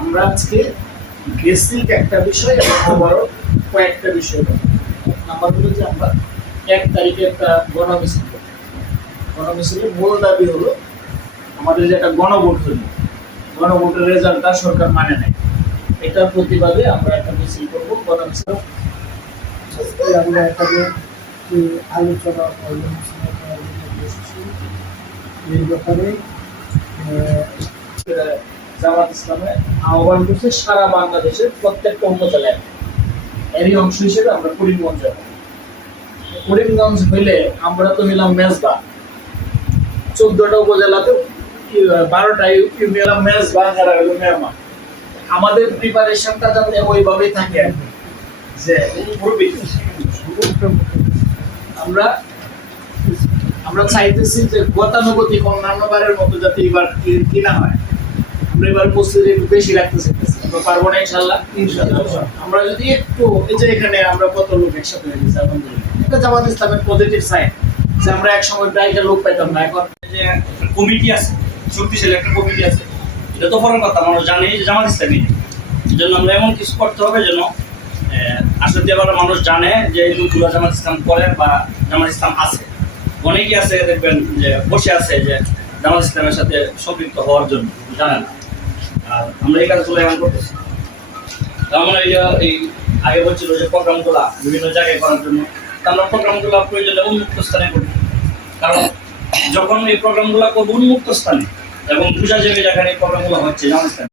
আমরা আজকে বেসিক একটা বিষয় এবং বড় কয়েকটা বিষয় নাম্বার হলো যে আমরা 1 তারিখে একটা গণমিছিল করব। গণমিছিলের মূল দাবি হলো আমাদের যে একটা গণভোট হলো, গণভোটের রেজাল্টটা সরকার মানে নাই, এটার প্রতিবাদে আমরা একটা মিছিল করবো। গণমিছিল আমরা এখানে আলোচনা এই ব্যাপারে জামাত ইসলামে আহ্বান করছে সারা বাংলাদেশের প্রত্যেকটা উপজেলায়, এরই অংশ হিসেবে আমরা করিমগঞ্জ যাব। করিমগঞ্জ হইলে আমরা তো নিলাম মেজবা, 14টা উপজেলাতে 12টা ইউনিয়ন মেজবা যারা হলো মেহমান। আমাদের প্রিপারেশনটা যাতে ওইভাবেই থাকে যে আমরা আমরা চাইতেছি যে গতানুগতিক অন্যান্য বারের মতো যাতে এবার কিনা হয়। আমরা এবার প্রস্তুতি একটু বেশি রাখতে চাইতেছি, আমরা পারবো না ইনশাল্লাহ। আমরা যদি একটু এই যে এখানে আমরা কত লোক একসাথে হয়ে গেছি আলহামদুলিল্লাহ, এটা জামাত ইসলামের পজিটিভ সাইড যে আমরা এক সময় প্রায় লোক পাইতাম না, এখন যে কমিটি আছে, শক্তিশালী একটা কমিটি আছে, এটা তো পরের কথা, আমরা জানি যে জামাত ইসলামী। এই জন্য আমরা এমন কিছু করতে হবে যেন আসলে এবার মানুষ জানে যে এই লোকগুলো জামাত ইসলাম করে বা জামাত ইসলাম আছে। অনেকেই আছে দেখবেন যে বসে আছে যে জামাত ইসলামের সাথে সম্পৃক্ত হওয়ার জন্য জানে না। আর আমরা এই কাজগুলো এমন করতেছি। আমরা এই আগে বলছিল যে প্রোগ্রামগুলো বিভিন্ন জায়গায় করার জন্য, আমরা প্রোগ্রামগুলো প্রয়োজনে উন্মুক্ত স্থানে করি। কারণ যখন এই প্রোগ্রামগুলো করবো উন্মুক্ত স্থানে এবং বোঝা যাবে যেখানে এই প্রোগ্রামগুলো হচ্ছে জামাত ইসলাম